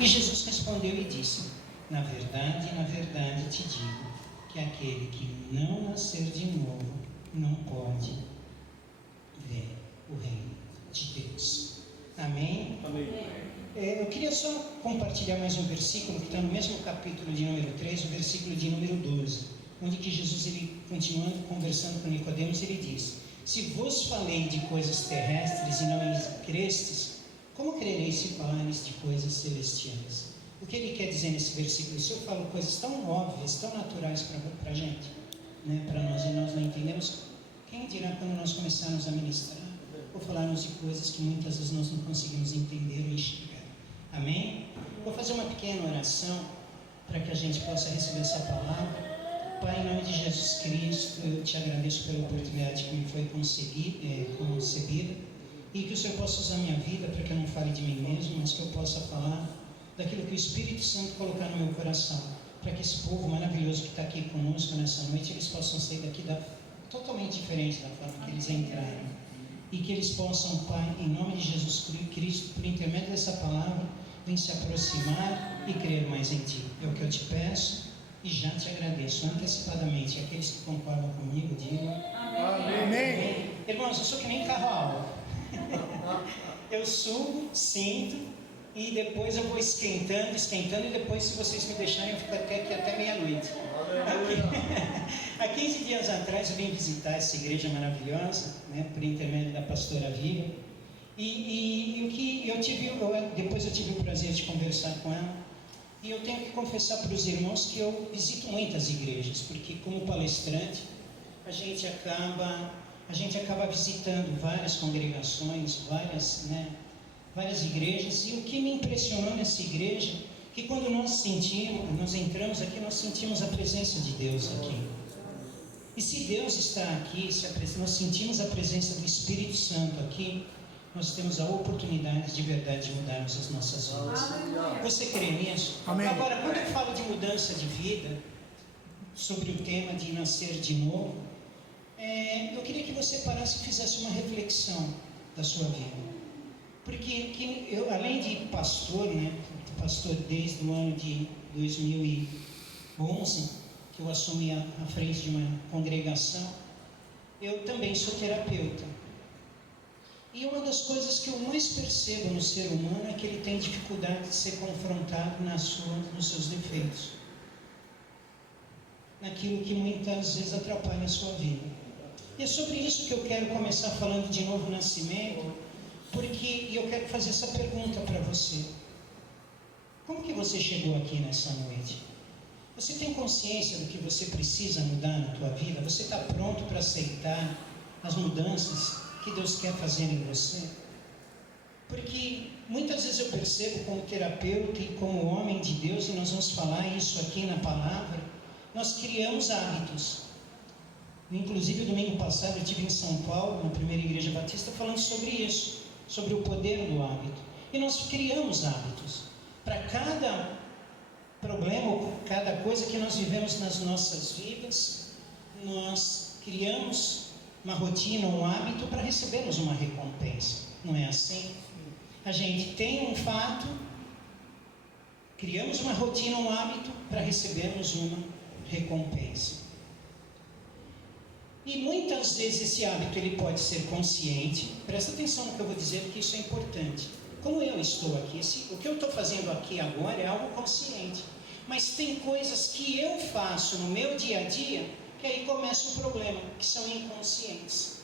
E Jesus respondeu e disse: na verdade, te digo, que aquele que não nascer de novo não pode ver o reino de Deus. Amém? Amém. Eu queria só compartilhar mais um versículo que está no mesmo capítulo de número 3, o versículo de número 12, onde que Jesus, ele, continuando conversando com Nicodemos, ele diz: se vos falei de coisas terrestres e não crestes, como crereis se falarem de coisas celestiais? O que ele quer dizer nesse versículo? Se eu falo coisas tão óbvias, tão naturais para a gente, né, para nós, e nós não entendemos, quem dirá quando nós começarmos a ministrar ou falarmos de coisas que muitas vezes nós não conseguimos entender ou enxergar? Amém? Vou fazer uma pequena oração para que a gente possa receber essa palavra. Pai, em nome de Jesus Cristo, eu te agradeço pela oportunidade que me foi concebida, e que o Senhor possa usar a minha vida para que eu não fale de mim mesmo, mas que eu possa falar daquilo que o Espírito Santo colocar no meu coração, para que esse povo maravilhoso que está aqui conosco nessa noite, eles possam sair daqui totalmente diferente da forma que eles entraram, e que eles possam, Pai, em nome de Jesus Cristo, por intermédio dessa palavra, vem se aproximar e crer mais em Ti. É o que eu te peço e já te agradeço antecipadamente. Aqueles que concordam comigo, digam Amém. Amém. Irmãos, eu sou que nem carro a álcool. Eu subo, sinto, e depois eu vou esquentando, e depois, se vocês me deixarem, eu fico até meia-noite. Há 15 dias atrás eu vim visitar essa igreja maravilhosa, né, por intermédio da pastora Viva, e o que depois eu tive o prazer de conversar com ela, e eu tenho que confessar para os irmãos que eu visito muitas igrejas, porque como palestrante a gente acaba visitando várias congregações, várias igrejas, e o que me impressionou nessa igreja, que quando nós entramos aqui, nós sentimos a presença de Deus aqui. E se Deus está aqui, nós sentimos a presença do Espírito Santo aqui, nós temos a oportunidade de verdade de mudarmos as nossas vidas. Você crê nisso? Amém. Agora, quando eu falo de mudança de vida, sobre o tema de nascer de novo, eu queria que você parasse e fizesse uma reflexão da sua vida. Porque eu, além de pastor, pastor desde o ano de 2011, que eu assumi a frente de uma congregação, eu também sou terapeuta. E uma das coisas que eu mais percebo no ser humano é que ele tem dificuldade de ser confrontado nos seus defeitos, naquilo que muitas vezes atrapalha a sua vida. E é sobre isso que eu quero começar falando de novo nascimento, porque eu quero fazer essa pergunta para você. Como que você chegou aqui nessa noite? Você tem consciência do que você precisa mudar na tua vida? Você está pronto para aceitar as mudanças que Deus quer fazer em você? Porque muitas vezes eu percebo como terapeuta e como homem de Deus, e nós vamos falar isso aqui na palavra, nós criamos hábitos. Inclusive, domingo passado eu estive em São Paulo, na primeira igreja batista, falando sobre isso, sobre o poder do hábito. E nós criamos hábitos. Para cada problema ou cada coisa que nós vivemos nas nossas vidas, nós criamos uma rotina, um hábito para recebermos uma recompensa. Não é assim? A gente tem um fato, criamos uma rotina, um hábito para recebermos uma recompensa. E muitas vezes esse hábito ele pode ser consciente. Presta atenção no que eu vou dizer, porque isso é importante. Como eu estou aqui, o que eu estou fazendo aqui agora é algo consciente. Mas tem coisas que eu faço no meu dia a dia, que aí começa o problema, que são inconscientes.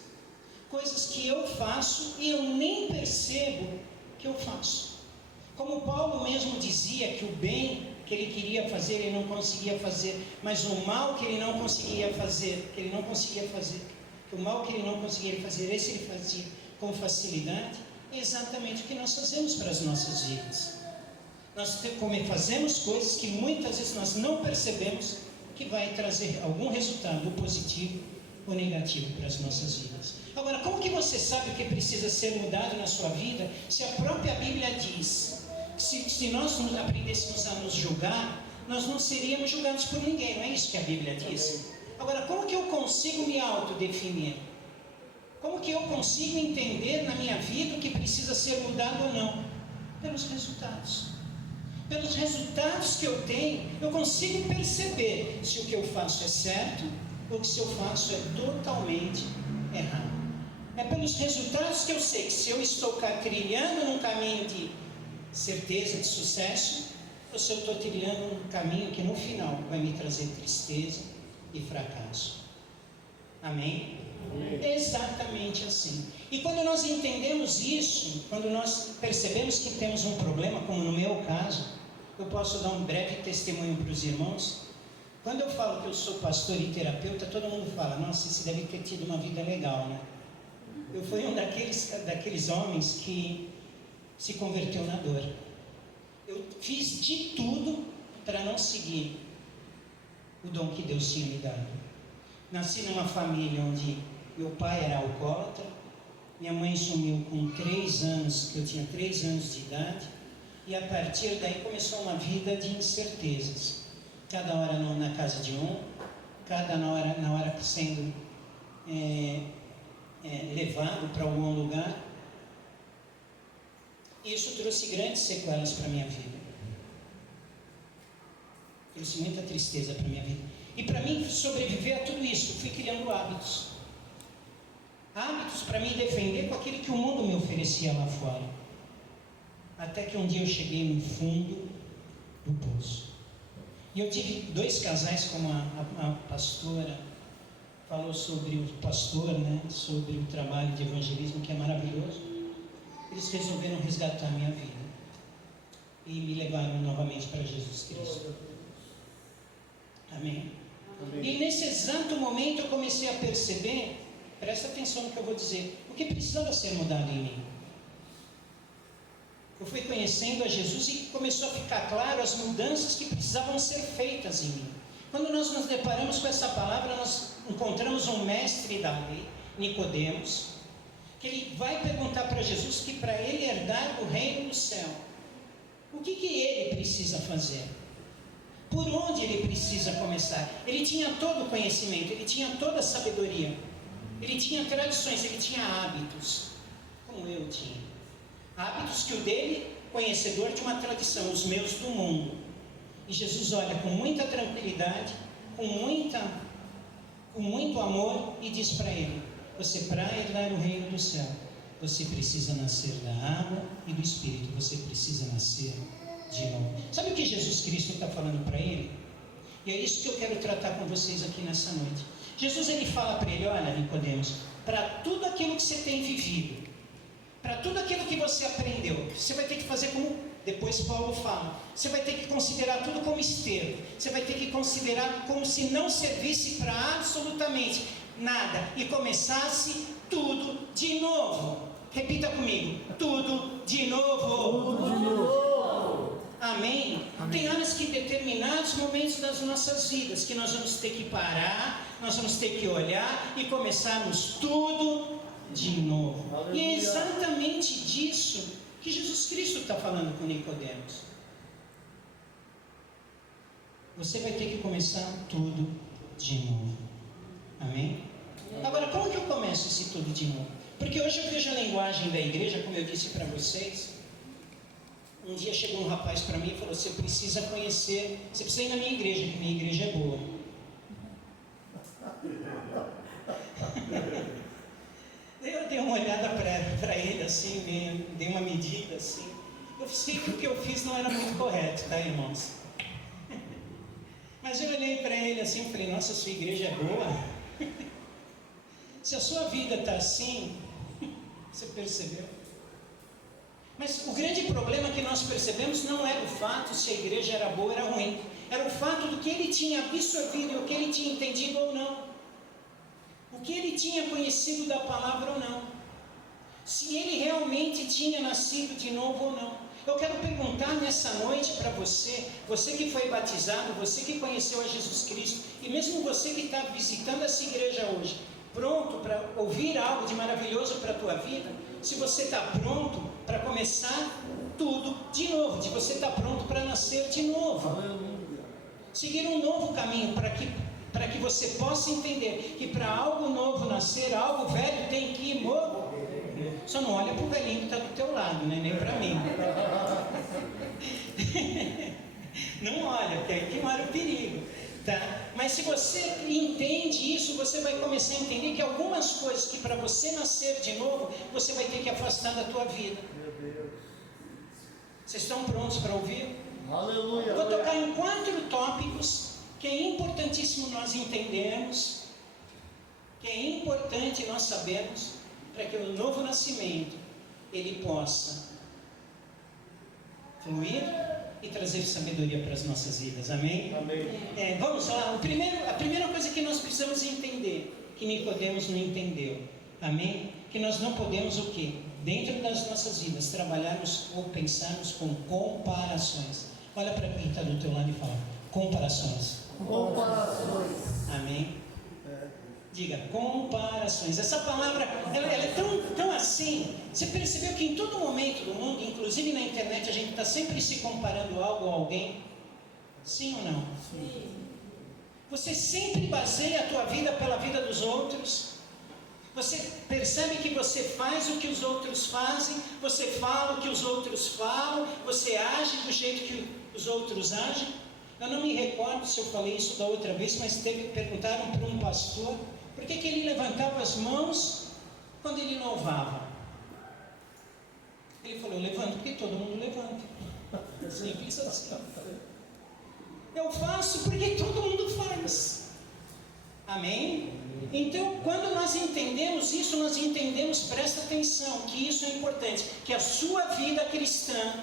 Coisas que eu faço e eu nem percebo que eu faço. Como Paulo mesmo dizia que o bem que ele queria fazer, ele não conseguia fazer, mas o mal que ele não conseguia fazer, que o mal que ele não conseguia fazer, esse ele fazia com facilidade. É exatamente o que nós fazemos para as nossas vidas. Nós fazemos coisas que muitas vezes nós não percebemos que vai trazer algum resultado positivo ou negativo para as nossas vidas. Agora, como que você sabe o que precisa ser mudado na sua vida, se a própria Bíblia diz que se nós aprendêssemos a nos julgar, nós não seríamos julgados por ninguém, não é isso que a Bíblia diz? Agora, como que eu consigo me autodefinir? Como que eu consigo entender na minha vida o que precisa ser mudado ou não? Pelos resultados. Pelos resultados que eu tenho, eu consigo perceber se o que eu faço é certo ou se eu faço é totalmente errado. É pelos resultados que eu sei que se eu estou trilhando num caminho de certeza, de sucesso, ou se eu estou trilhando um caminho que no final vai me trazer tristeza e fracasso. Amém? Exatamente assim. E quando nós entendemos isso, quando nós percebemos que temos um problema, como no meu caso, eu posso dar um breve testemunho para os irmãos. Quando eu falo que eu sou pastor e terapeuta, todo mundo fala: nossa, você deve ter tido uma vida legal, né? Eu fui um daqueles homens que se converteu na dor. Eu fiz de tudo para não seguir o dom que Deus tinha me dado. Nasci numa família onde meu pai era alcoólatra, minha mãe sumiu com 3 anos, que eu tinha 3 anos de idade, e a partir daí começou uma vida de incertezas. Cada hora na casa de um, na hora sendo levado para algum lugar. E isso trouxe grandes sequelas para a minha vida. Trouxe muita tristeza para a minha vida. E para mim sobreviver a tudo isso, eu fui criando hábitos. Hábitos para me defender com aquilo que o mundo me oferecia lá fora. Até que um dia eu cheguei no fundo do poço. E eu tive 2 casais, como a pastora falou sobre o pastor, né, sobre o trabalho de evangelismo, que é maravilhoso. Eles resolveram resgatar a minha vida e me levaram novamente para Jesus Cristo. Amém? Amém. E nesse exato momento eu comecei a perceber, presta atenção no que eu vou dizer, o que precisava ser mudado em mim. Eu fui conhecendo a Jesus e começou a ficar claro as mudanças que precisavam ser feitas em mim. Quando nós nos deparamos com essa palavra, nós encontramos um mestre da lei, Nicodemos, que ele vai perguntar para Jesus que para ele herdar o reino do céu, o que ele precisa fazer? Por onde ele precisa começar? Ele tinha todo o conhecimento, ele tinha toda a sabedoria, ele tinha tradições, ele tinha hábitos, como eu tinha. Hábitos que o dele, conhecedor de uma tradição, os meus do mundo. E Jesus olha com muita tranquilidade, com muito amor e diz para ele: você, para herdar o reino do céu, você precisa nascer da água e do Espírito, você precisa nascer de novo. Sabe o que Jesus Cristo está falando para ele? E é isso que eu quero tratar com vocês aqui nessa noite. Jesus, ele fala para ele: olha, Nicodemos, para tudo aquilo que você tem vivido, para tudo aquilo que você aprendeu, você vai ter que fazer como depois Paulo fala, você vai ter que considerar tudo como esterco, você vai ter que considerar como se não servisse para absolutamente nada e começasse tudo de novo. Repita comigo: tudo de novo. Tudo de novo. Amém? Amém? Tem horas que em determinados momentos das nossas vidas que nós vamos ter que parar, nós vamos ter que olhar e começarmos tudo de novo. Aleluia. E é exatamente disso que Jesus Cristo está falando com Nicodemos. Você vai ter que começar tudo de novo. Amém? Agora, como que eu começo esse tudo de novo? Porque hoje eu vejo a linguagem da igreja, como eu disse para vocês. Um dia chegou um rapaz para mim e falou: você precisa conhecer, você precisa ir na minha igreja, que minha igreja é boa. Eu dei uma olhada para ele assim, dei uma medida assim. Eu sei que o que eu fiz não era muito correto, tá, irmãos? Mas eu olhei para ele assim e falei: nossa, sua igreja é boa? Se a sua vida está assim, você percebeu? Mas o grande problema que nós percebemos não era o fato se a igreja era boa ou era ruim. Era o fato do que ele tinha absorvido e o que ele tinha entendido ou não. O que ele tinha conhecido da palavra ou não. Se ele realmente tinha nascido de novo ou não. Eu quero perguntar nessa noite para você, você que foi batizado, você que conheceu a Jesus Cristo, e mesmo você que está visitando essa igreja hoje, pronto para ouvir algo de maravilhoso para a tua vida, se você está pronto para começar tudo de novo, se você está pronto para nascer de novo, seguir um novo caminho para que você possa entender que para algo novo nascer, algo velho tem que morrer. Só não olha para o velhinho que está do teu lado, né? Nem para mim. Não olha, porque aí que mora o perigo. Tá? Mas se você entende isso, você vai começar a entender que algumas coisas que para você nascer de novo, você vai ter que afastar da tua vida. Meu Deus. Vocês estão prontos para ouvir? Aleluia. Vou tocar em 4 tópicos que é importantíssimo nós entendermos, que é importante nós sabermos, para que o novo nascimento ele possa fluir e trazer sabedoria para as nossas vidas, amém? Amém. Vamos lá, a primeira coisa que nós precisamos entender, que Nicodemos não entendeu, amém? Que nós não podemos o quê? Dentro das nossas vidas, trabalharmos ou pensarmos com comparações. Olha para quem está do teu lado e fala, comparações. Comparações. Amém? Diga, comparações. Essa palavra, ela é tão assim. Você percebeu que em todo momento do mundo, inclusive na internet, a gente está sempre se comparando algo a alguém? Sim ou não? Sim. Você sempre baseia a tua vida pela vida dos outros. Você percebe que você faz o que os outros fazem, você fala o que os outros falam, você age do jeito que os outros agem. Eu não me recordo se eu falei isso da outra vez, mas perguntaram para um pastor por que ele levantava as mãos quando ele louvava. Ele falou, eu levanto porque todo mundo levanta. Simples assim. Eu faço porque todo mundo faz. Amém? Então, quando nós entendemos isso, nós entendemos, presta atenção, que isso é importante, que a sua vida cristã,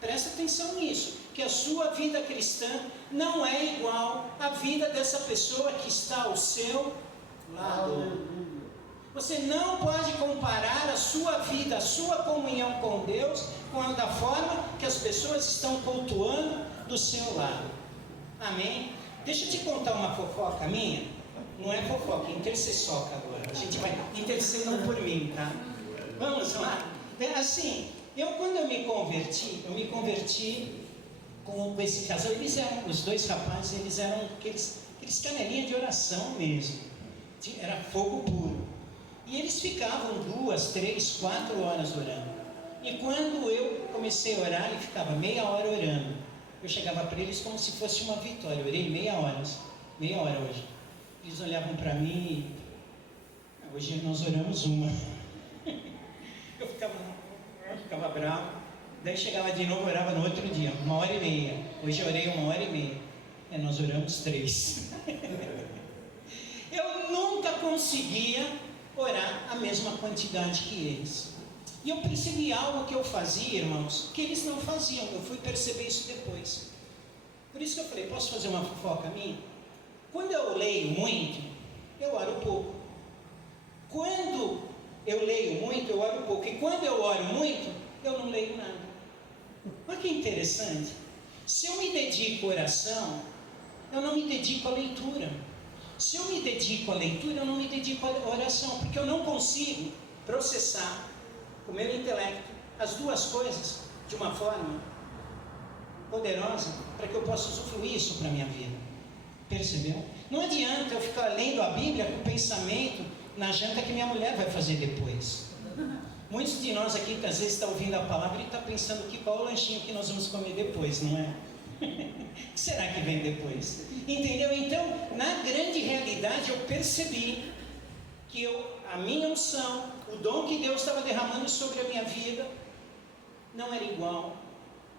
presta atenção nisso, que a sua vida cristã não é igual à vida dessa pessoa que está ao seu lado. Você não pode comparar a sua vida, a sua comunhão com Deus, com a da forma que as pessoas estão cultuando do seu lado. Amém? Deixa eu te contar uma fofoca minha. Não é fofoca, é intercessoca agora. A gente vai intercedendo por mim, tá? Vamos lá? Assim, quando eu me converti com esse casal. Os 2 rapazes, eles eram aqueles canelinhas de oração mesmo. Era fogo puro. E eles ficavam 2, 3, 4 horas orando. E quando eu comecei a orar, ele ficava meia hora orando. Eu chegava para eles como se fosse uma vitória. Eu orei meia hora hoje. Eles olhavam para mim e... hoje nós oramos uma. Eu ficava bravo. Daí chegava de novo, orava no outro dia, 1h30. Hoje eu orei 1h30. Nós oramos 3. Eu nunca conseguia orar a mesma quantidade que eles. E eu percebi algo que eu fazia, irmãos, que eles não faziam. Eu fui perceber isso depois. Por isso que eu falei, posso fazer uma fofoca minha? Quando eu leio muito, eu oro pouco. Quando eu leio muito, eu oro pouco. E quando eu oro muito, eu não leio nada. Olha que interessante. Se eu me dedico à oração, eu não me dedico à leitura. Se eu me dedico à leitura, eu não me dedico à oração, porque eu não consigo processar com o meu intelecto as duas coisas de uma forma poderosa para que eu possa usufruir isso para a minha vida. Percebeu? Não adianta eu ficar lendo a Bíblia com o pensamento na janta que minha mulher vai fazer depois. Muitos de nós aqui que às vezes está ouvindo a palavra e está pensando que qual é o lanchinho que nós vamos comer depois, não é? O que será que vem depois? Entendeu? Então, na grande realidade, eu percebi que a minha unção, o dom que Deus estava derramando sobre a minha vida, não era igual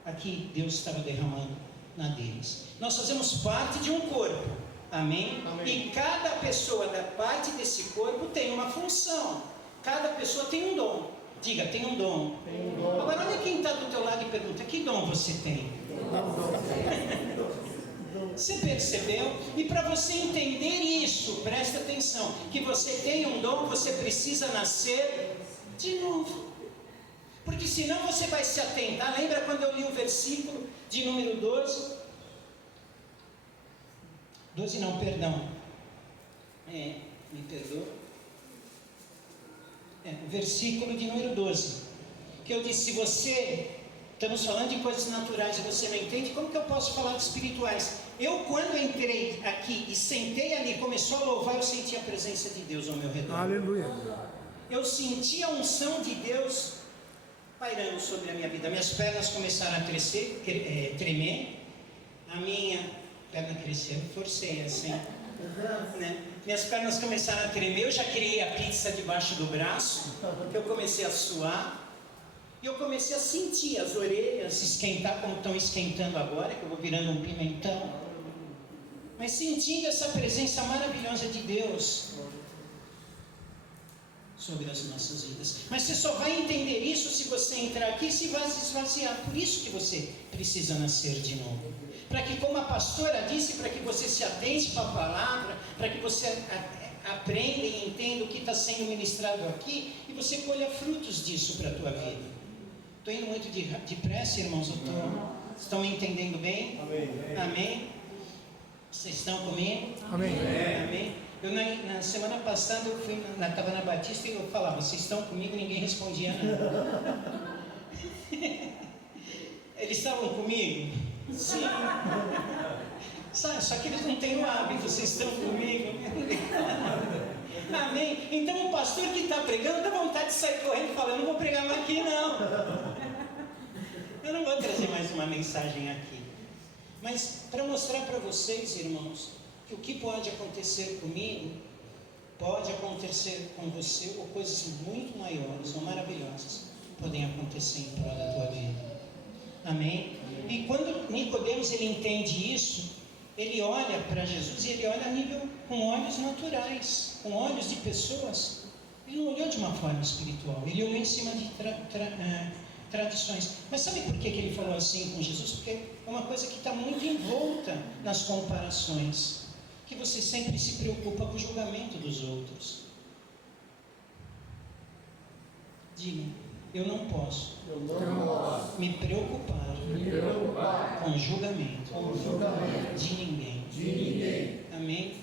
a que Deus estava derramando na deles. Nós fazemos parte de um corpo, amém? E cada pessoa da parte desse corpo tem uma função. Cada pessoa tem um dom. Diga, tem um dom. Agora olha quem está do teu lado e pergunta, que dom você tem? Você percebeu? E para você entender isso, presta atenção, que você tem um dom, você precisa nascer de novo. Porque senão você vai se atentar. Lembra quando eu li o versículo de número 12? 12 não, perdão. Me perdoa. O versículo de número 12. Que eu disse, se você... Estamos falando de coisas naturais e você não entende, como que eu posso falar de espirituais? Eu, quando entrei aqui e sentei ali, começou a louvar, eu senti a presença de Deus ao meu redor. Aleluia. Eu senti a unção de Deus pairando sobre a minha vida. Minhas pernas começaram a tremer. A minha perna cresceu, forcei assim, né? Minhas pernas começaram a tremer, eu já criei a pizza debaixo do braço, eu comecei a suar. E eu comecei a sentir as orelhas esquentar como estão esquentando agora, que eu vou virando um pimentão. Mas sentindo essa presença maravilhosa de Deus sobre as nossas vidas. Mas você só vai entender isso se você entrar aqui e se vai se esvaziar. Por isso que você precisa nascer de novo. Para que, como a pastora disse, para que você se atente para a palavra, para que você aprenda e entenda o que está sendo ministrado aqui e você colha frutos disso para a tua vida. Estou indo muito depressa, irmãos? Estão me entendendo bem? Amém. Amém? Vocês estão comigo? Amém. Amém. Eu na semana passada eu estava na Batista e eu falava, vocês estão comigo? Ninguém respondia nada. Eles estavam comigo? Sim. Só que eles não têm o hábito, vocês estão comigo? Amém? Então o pastor que está pregando dá vontade de sair correndo e falar, eu não vou pregar mais aqui não. Eu não vou trazer mais uma mensagem aqui. Mas para mostrar para vocês, irmãos, que o que pode acontecer comigo, pode acontecer com você, ou coisas muito maiores ou maravilhosas podem acontecer em prol da tua vida. Amém? E quando Nicodemos ele entende isso, ele olha para Jesus e ele olha a nível com olhos naturais, com olhos de pessoas. Ele não olhou de uma forma espiritual, ele olhou em cima de tradições. Mas sabe por que ele falou assim com Jesus? Porque é uma coisa que está muito envolta nas comparações, que você sempre se preocupa com o julgamento dos outros. Diga, eu não posso me preocupar com o julgamento de ninguém. Amém?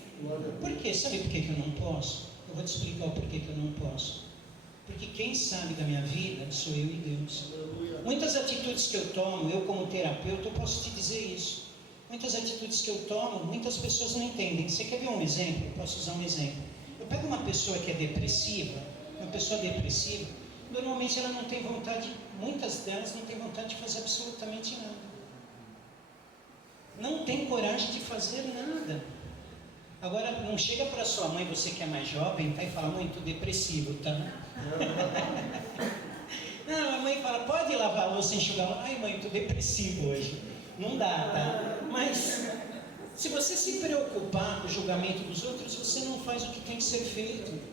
Por quê? Sabe por que eu não posso? Eu vou te explicar o porquê que eu não posso. Porque quem sabe da minha vida sou eu e Deus. Muitas atitudes que eu tomo, eu como terapeuta, eu posso te dizer isso. Muitas atitudes que eu tomo, muitas pessoas não entendem. Você quer ver um exemplo? Eu posso usar um exemplo. Eu pego uma pessoa que é depressiva, normalmente ela não tem vontade, muitas delas não tem vontade de fazer absolutamente nada. Não tem coragem de fazer nada. Agora, não chega para sua mãe, você que é mais jovem, tá, e fala, mãe, estou depressivo, tá? Não, a mãe fala, pode lavar a louça e enxugar a louça. Ai, mãe, estou depressivo hoje. Não dá, tá? Mas, se você se preocupar com o julgamento dos outros, você não faz o que tem que ser feito.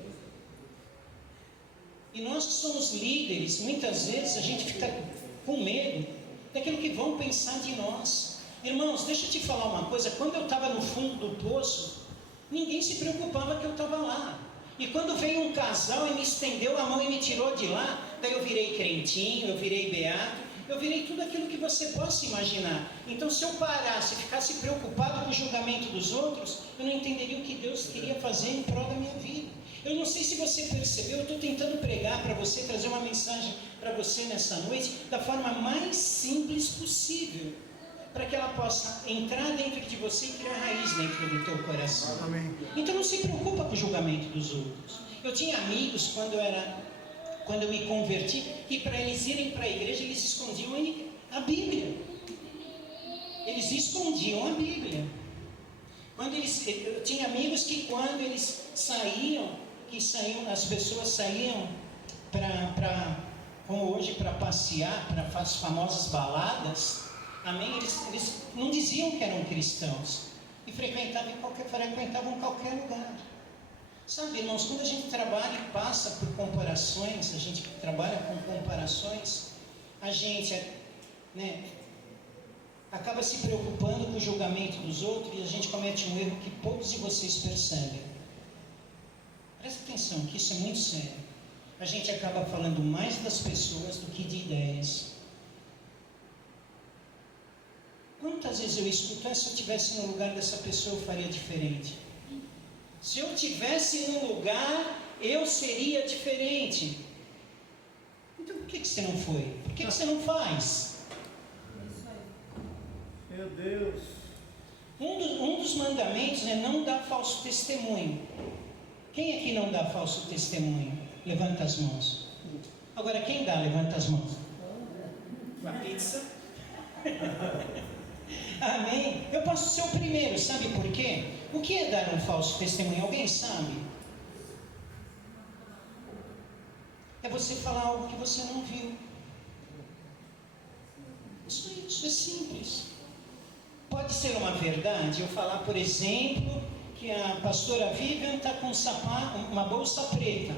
E nós que somos líderes, muitas vezes a gente fica com medo daquilo que vão pensar de nós. Irmãos, deixa eu te falar uma coisa, quando eu estava no fundo do poço, ninguém se preocupava que eu estava lá. E quando veio um casal e me estendeu a mão e me tirou de lá, daí eu virei crentinho, eu virei beato, eu virei tudo aquilo que você possa imaginar. Então se eu parasse e ficasse preocupado com o julgamento dos outros, eu não entenderia o que Deus queria fazer em prol da minha vida. Eu não sei se você percebeu, eu estou tentando pregar para você, trazer uma mensagem para você nessa noite, da forma mais simples possível, para que ela possa entrar dentro de você e criar raiz dentro do teu coração. Amém. Então não se preocupa com o julgamento dos outros. Eu tinha amigos quando eu me converti, que para eles irem para a igreja, eles escondiam a Bíblia. Eles escondiam a Bíblia. Eu tinha amigos que quando eles saíam, as pessoas saíam como hoje, para passear, para as famosas baladas, amém? Eles não diziam que eram cristãos e frequentavam qualquer lugar. Sabe, irmãos, quando a gente trabalha e passa por comparações, a gente trabalha com comparações, a gente acaba se preocupando com o julgamento dos outros e a gente comete um erro que poucos de vocês percebem. Presta atenção, que isso é muito sério. A gente acaba falando mais das pessoas do que de ideias. Quantas vezes eu escuto, se eu estivesse no lugar dessa pessoa eu faria diferente. Se eu estivesse num lugar, eu seria diferente. Então por que você não foi? Por que você não faz? Meu Deus. Um dos mandamentos é não dar falso testemunho. Quem aqui não dá falso testemunho? Levanta as mãos. Agora quem dá? Levanta as mãos. Uma pizza. Amém? Eu posso ser o primeiro, sabe por quê? O que é dar um falso testemunho? Alguém sabe? É você falar algo que você não viu. Isso é simples. Pode ser uma verdade eu falar, por exemplo, que a pastora Vivian está com uma bolsa preta.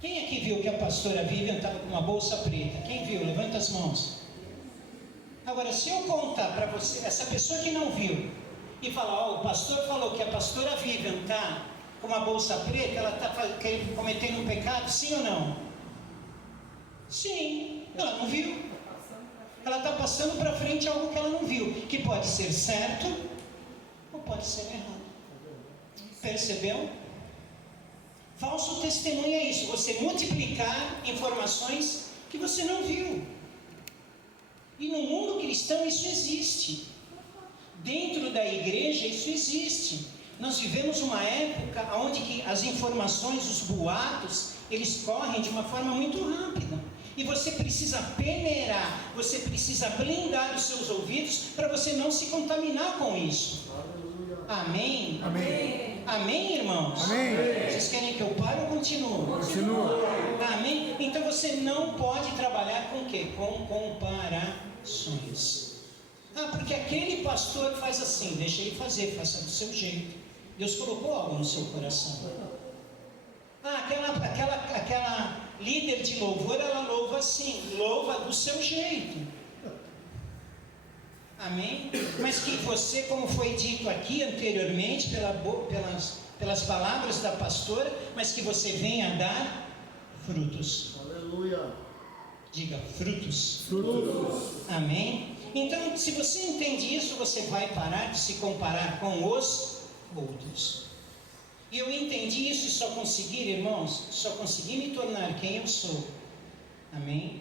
Quem aqui viu que a pastora Vivian estava com uma bolsa preta? Quem viu? Levanta as mãos. Agora, se eu contar para você, essa pessoa que não viu, e falar, o pastor falou que a pastora Vivian está com uma bolsa preta, ela está cometendo um pecado, sim ou não? Sim, ela não viu. Ela está passando para frente algo que ela não viu, que pode ser certo ou pode ser errado. Percebeu? Falso testemunho é isso, você multiplicar informações que você não viu. E no mundo cristão isso existe. Dentro da igreja isso existe. Nós vivemos uma época onde que as informações, os boatos, eles correm de uma forma muito rápida. E você precisa peneirar, você precisa blindar os seus ouvidos para você não se contaminar com isso. Amém? Amém. Amém, irmãos? Amém. Vocês querem que eu pare ou continuo? Continua. Amém? Então você não pode trabalhar com o quê? Com comparações. Porque aquele pastor faz assim, deixa ele fazer, faça do seu jeito. Deus colocou algo no seu coração. Aquela líder de louvor, ela louva assim, louva do seu jeito. Amém? Mas que você, como foi dito aqui anteriormente, pelas palavras da pastora, mas que você venha a dar frutos. Aleluia. Diga, frutos. Frutos. Amém? Então, se você entende isso, você vai parar de se comparar com os outros. E eu entendi isso e só consegui, irmãos, só consegui me tornar quem eu sou. Amém?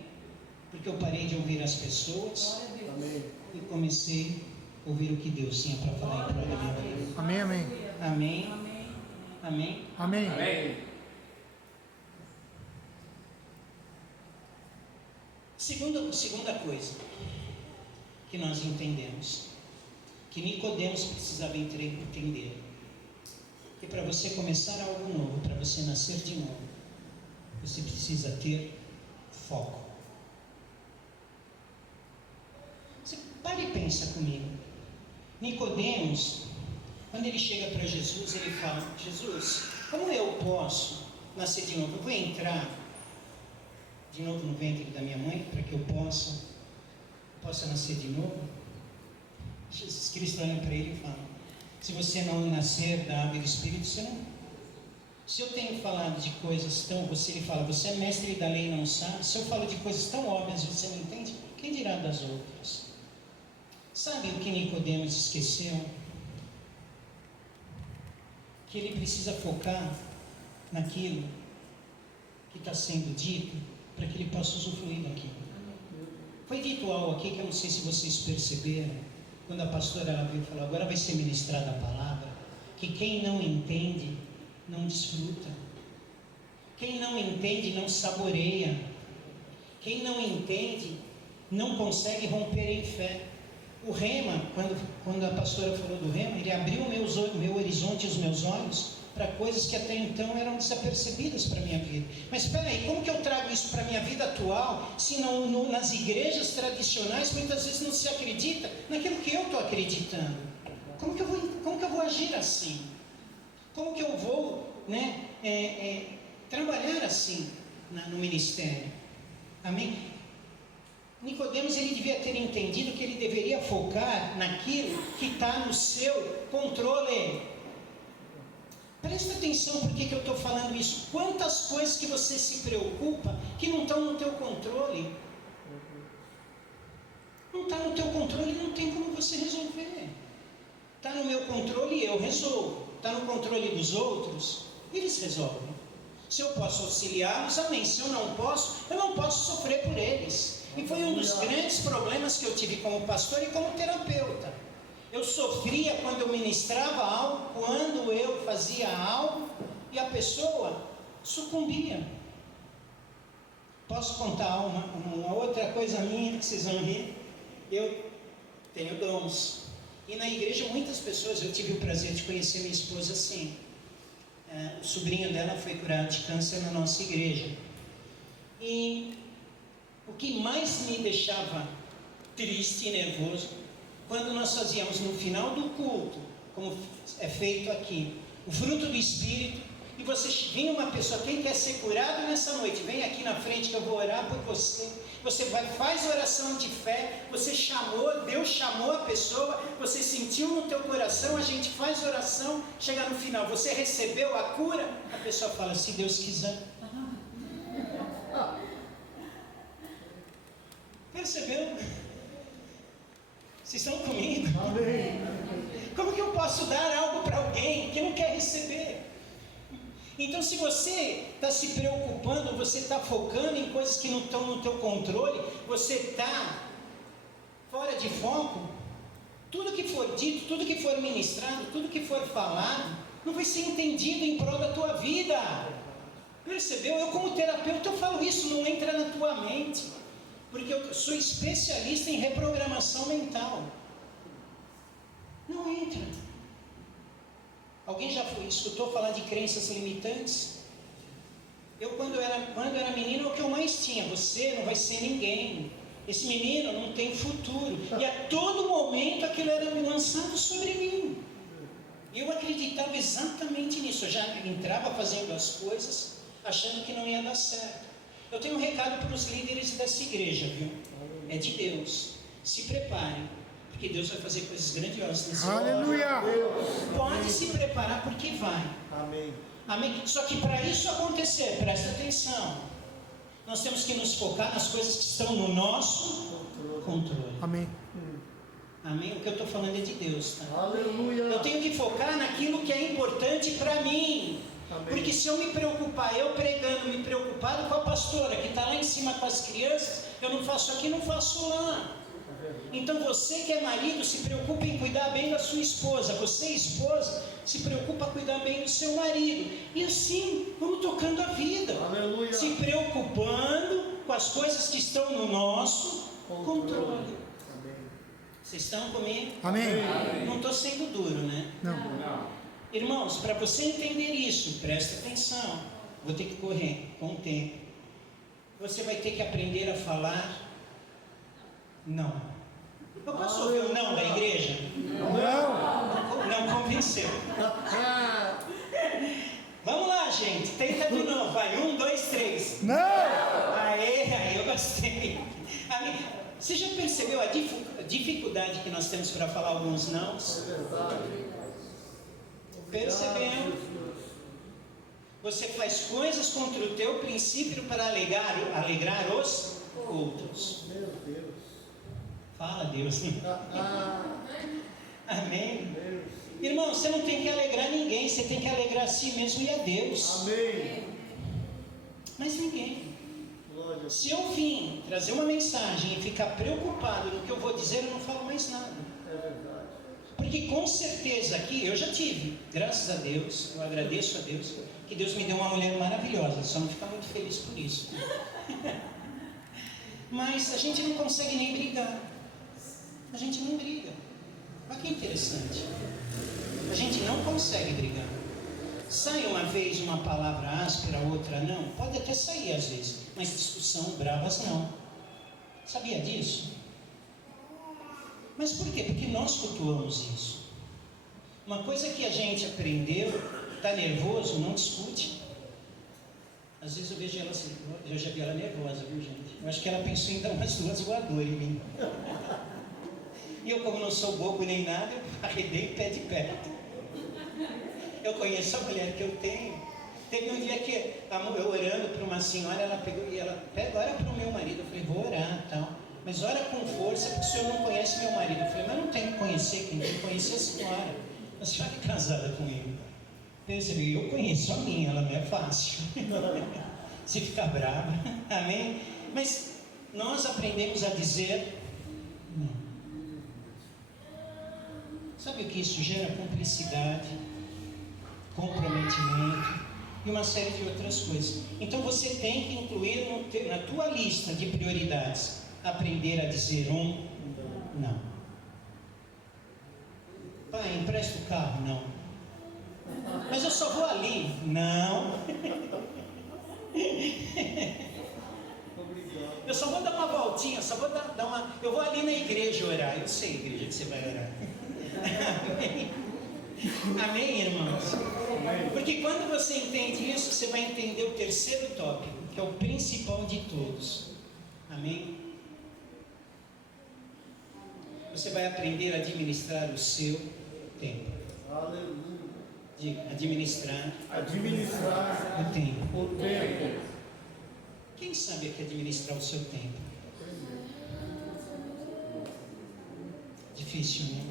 Porque eu parei de ouvir as pessoas. Amém. E comecei a ouvir o que Deus tinha para falar em prol da minha vida. Amém, amém. Amém? Amém? Amém. Amém. Segunda coisa que nós entendemos, que Nicodemos precisava entender, que para você começar algo novo, para você nascer de novo, você precisa ter foco. Você para e pensa comigo. Nicodemos, quando ele chega para Jesus, ele fala: Jesus, como eu posso nascer de novo? Eu vou entrar de novo no ventre da minha mãe para que eu possa nascer de novo? Jesus Cristo olha para ele e fala: se você não nascer da água e do Espírito, você não. Se eu tenho falado de coisas tão... Ele fala: você é mestre da lei e não sabe. Se eu falo de coisas tão óbvias e você não entende, quem dirá das outras? Sabe o que Nicodemos esqueceu? Que ele precisa focar naquilo que está sendo dito para que ele possa usufruir daquilo. Foi dito algo aqui que eu não sei se vocês perceberam, quando a pastora ela veio e falou: agora vai ser ministrada a palavra, que quem não entende não desfruta, quem não entende não saboreia, quem não entende não consegue romper em fé. O rema, quando a pastora falou do rema, ele abriu o meu horizonte e os meus olhos para coisas que até então eram desapercebidas para a minha vida. Mas espera aí, como que eu trago isso para a minha vida atual, se nas igrejas tradicionais muitas vezes não se acredita naquilo que eu estou acreditando? Como que eu vou agir assim? Como que eu vou trabalhar assim no ministério? Amém? Nicodemos, ele devia ter entendido que ele deveria focar naquilo que está no seu controle. Presta atenção por que eu estou falando isso. Quantas coisas que você se preocupa que não estão no teu controle. Não está no teu controle, não tem como você resolver. Está no meu controle e eu resolvo. Está no controle dos outros, eles resolvem. Se eu posso auxiliá-los, amém. Se eu não posso sofrer por eles. E foi um dos grandes problemas que eu tive como pastor e como terapeuta. Eu sofria quando eu ministrava algo, quando eu fazia algo, e a pessoa sucumbia. Posso contar uma outra coisa minha que vocês vão rir? Eu tenho dons. E na igreja muitas pessoas, eu tive o prazer de conhecer minha esposa assim. O sobrinho dela foi curado de câncer na nossa igreja. E o que mais me deixava triste e nervoso, quando nós fazíamos no final do culto, como é feito aqui, o fruto do Espírito, e você vinha uma pessoa, quem quer ser curado nessa noite, vem aqui na frente que eu vou orar por você. Você vai, faz oração de fé, você chamou, Deus chamou a pessoa, você sentiu no teu coração, a gente faz oração, chega no final, você recebeu a cura, a pessoa fala, se Deus quiser. Percebeu? Vocês estão comigo? Amém. Como que eu posso dar algo para alguém que não quer receber? Então, se você está se preocupando, você está focando em coisas que não estão no teu controle, você está fora de foco, tudo que for dito, tudo que for ministrado, tudo que for falado, não vai ser entendido em prol da tua vida. Percebeu? Eu como terapeuta eu falo isso, não entra na tua mente, porque eu sou especialista em reprogramação mental. Não entra. Alguém já escutou falar de crenças limitantes? Eu quando era menino, o que eu mais tinha, você não vai ser ninguém, esse menino não tem futuro, e a todo momento aquilo era lançado sobre mim. Eu acreditava exatamente nisso, eu já entrava fazendo as coisas, achando que não ia dar certo. Eu tenho um recado para os líderes dessa igreja, viu? É de Deus, se preparem, porque Deus vai fazer coisas grandiosas nesse ano. Aleluia! Pode se preparar porque vai. Amém. Amém? Só que para isso acontecer, presta atenção, nós temos que nos focar nas coisas que estão no nosso controle. Amém. Amém? O que eu estou falando é de Deus, tá? Aleluia! Eu tenho que focar naquilo que é importante para mim. Amém. Porque se eu me preocupar, eu pregando, me preocupado com a pastora que está lá em cima com as crianças, eu não faço aqui, não faço lá. Então você que é marido, se preocupa em cuidar bem da sua esposa. Você, esposa, se preocupa em cuidar bem do seu marido. E assim, vamos tocando a vida. Aleluia. Se preocupando com as coisas que estão no nosso controle. Amém. Vocês estão comigo? Amém. Não estou sendo duro, né? Não. Irmãos, para você entender isso, presta atenção. Vou ter que correr com o tempo. Você vai ter que aprender a falar não. Eu posso ouvir o não da igreja? Não. Não convenceu. Vamos lá, gente. Tenta de novo. Vai. 1, 2, 3. Não. Aê, eu gostei. Amém. Você já percebeu a dificuldade que nós temos para falar alguns nãos? Percebeu? Você faz coisas contra o teu princípio para alegrar os outros. Meu Deus. Fala, Deus. Amém? Deus. Irmão, você não tem que alegrar ninguém, você tem que alegrar a si mesmo e a Deus. Amém. Mas ninguém. Glória. Se eu vim trazer uma mensagem e ficar preocupado no que eu vou dizer, eu não falo mais nada. É verdade. Porque com certeza aqui, eu já tive, graças a Deus, eu agradeço a Deus, que Deus me deu uma mulher maravilhosa, só não ficar muito feliz por isso. Mas a gente não consegue nem brigar. A gente não briga. Olha que interessante. A gente não consegue brigar. Sai uma vez uma palavra áspera, outra não. Pode até sair às vezes, mas discussão bravas não. Sabia disso? Mas por quê? Porque nós cultuamos isso. Uma coisa que a gente aprendeu, está nervoso, não discute. Às vezes eu vejo ela assim, eu já vi ela nervosa, viu, gente? Eu acho que ela pensou em dar umas 2 voadoras em mim. E eu, como não sou bobo nem nada, eu arredei o pé de perto. Eu conheço a mulher que eu tenho. Teve um dia que eu orando para uma senhora, ela pegou e ela ora para o meu marido. Eu falei, vou orar, tal. Mas ora com força, porque o senhor não conhece meu marido. Eu falei, mas não tem que conhecer, quem tem que conhecer a senhora. A senhora é casada comigo. Percebi, eu conheço a minha, ela não é fácil. Se ficar brava, amém? Mas nós aprendemos a dizer não. Sabe o que isso gera? Cumplicidade, comprometimento e uma série de outras coisas. Então você tem que incluir na tua lista de prioridades aprender a dizer não. Pai, empresta o carro? Não. Mas eu só vou ali. Não. Eu só vou dar uma voltinha, só vou dar uma... Eu vou ali na igreja orar. Eu sei, igreja, que você vai orar. Amém? Amém, irmãos? Porque quando você entende isso, você vai entender o terceiro tópico, que é o principal de todos. Amém? Você vai aprender a administrar o seu tempo. Aleluia. Diga, administrar o tempo. O tempo. Quem sabe aqui administrar o seu tempo? Difícil, né?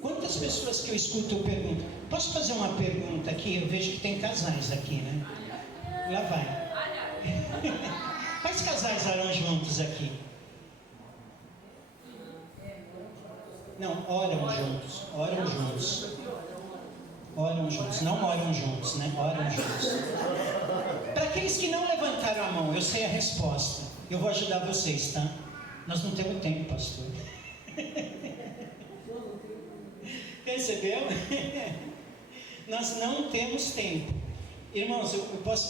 Quantas pessoas que eu escuto eu pergunto, posso fazer uma pergunta aqui? Eu vejo que tem casais aqui, né? Lá vai. Quais casais oram juntos aqui? Não, oram juntos. Oram juntos. Oram juntos. Não oram juntos, né? Oram juntos. Para aqueles que não levantaram a mão, eu sei a resposta. Eu vou ajudar vocês, tá? Nós não temos tempo, pastor. Percebeu? Nós não temos tempo. Irmãos,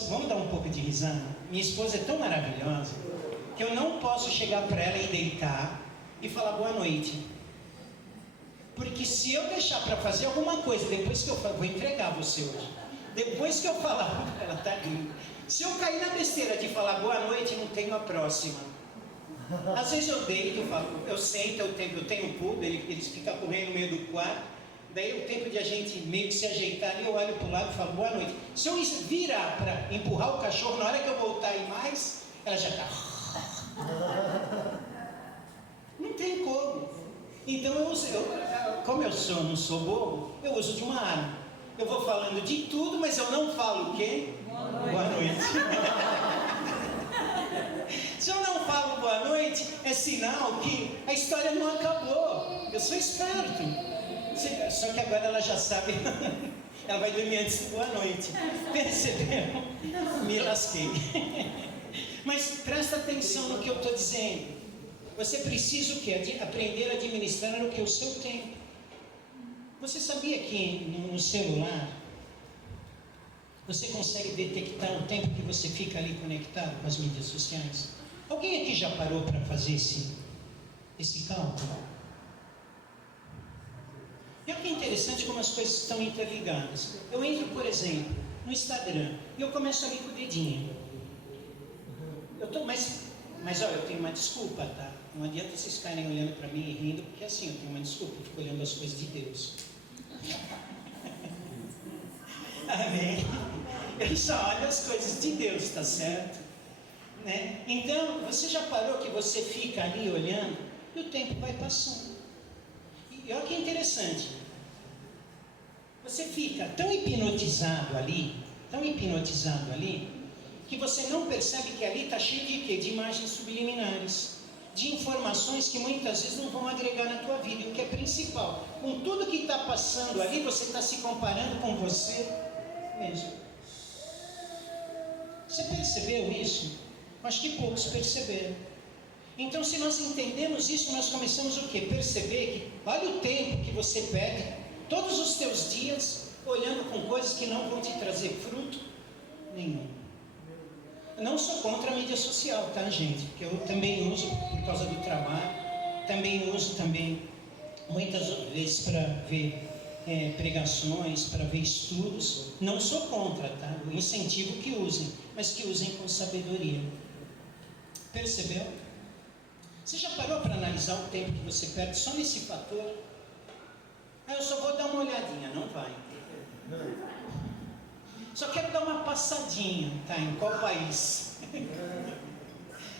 vamos dar um pouco de risada? Minha esposa é tão maravilhosa que eu não posso chegar para ela e deitar e falar boa noite. Porque se eu deixar para fazer alguma coisa, depois que eu vou entregar você hoje, depois que eu falar, ela está rindo. Se eu cair na besteira de falar boa noite, não tenho a próxima. Às vezes eu deito, eu sento, eu tenho um pulo, eles ficam correndo no meio do quarto. Daí o tempo de a gente meio que se ajeitar, e eu olho para o lado e falo boa noite. Se eu virar para empurrar o cachorro, na hora que eu voltar e mais, ela já está. Não tem como. Então como eu não sou bobo, eu uso de uma arma. Eu vou falando de tudo, mas eu não falo o quê? Boa noite. Se eu não falo boa noite, é sinal que a história não acabou. Eu sou esperto. Só que agora ela já sabe. Ela vai dormir antes de boa noite. Percebeu? Me lasquei. Mas presta atenção no que eu estou dizendo. Você precisa o quê? Aprender a administrar o que? O seu tempo. Você sabia que no celular você consegue detectar o tempo que você fica ali conectado com as mídias sociais? Alguém aqui já parou para fazer esse cálculo? E olha que interessante como as coisas estão interligadas. Eu entro, por exemplo, no Instagram e eu começo ali com o dedinho. Mas olha, eu tenho uma desculpa, tá? Não adianta vocês ficarem olhando para mim e rindo, porque assim, eu tenho uma desculpa, eu fico olhando as coisas de Deus. Amém? Eu só olho as coisas de Deus, tá certo? Né? Então, você já parou que você fica ali olhando e o tempo vai passando. E olha que interessante. Você fica tão hipnotizado ali, que você não percebe que ali está cheio de quê? De imagens subliminares, de informações que muitas vezes não vão agregar na tua vida. E o que é principal, com tudo que está passando ali, você está se comparando com você mesmo. Você percebeu isso? Acho que poucos perceberam. Então, se nós entendemos isso, nós começamos o quê? Perceber que olha o tempo que você perde todos os teus dias olhando com coisas que não vão te trazer fruto nenhum. Não sou contra a mídia social, tá, gente? Porque eu também uso por causa do trabalho, também uso muitas vezes para ver pregações, para ver estudos. Não sou contra, tá? Eu incentivo que usem, mas que usem com sabedoria. Percebeu? Você já parou para analisar o tempo que você perde só nesse fator? Eu só vou dar uma olhadinha, não vai. Só quero dar uma passadinha, tá? Em qual país?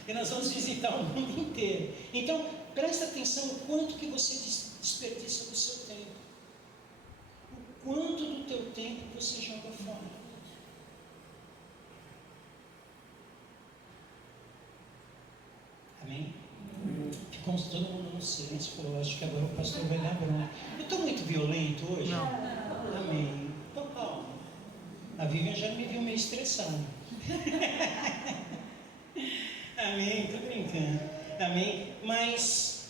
E nós vamos visitar o mundo inteiro. Então, presta atenção o quanto que você desperdiça do seu tempo. O quanto do teu tempo você joga fora. Amém? Ficou todo mundo no silêncio. Falou, acho que agora o pastor vai dar bronca. Eu estou muito violento hoje? Não. Amém. Então, calma. A Vivian já me viu meio estressado. Amém, estou brincando. Amém. Mas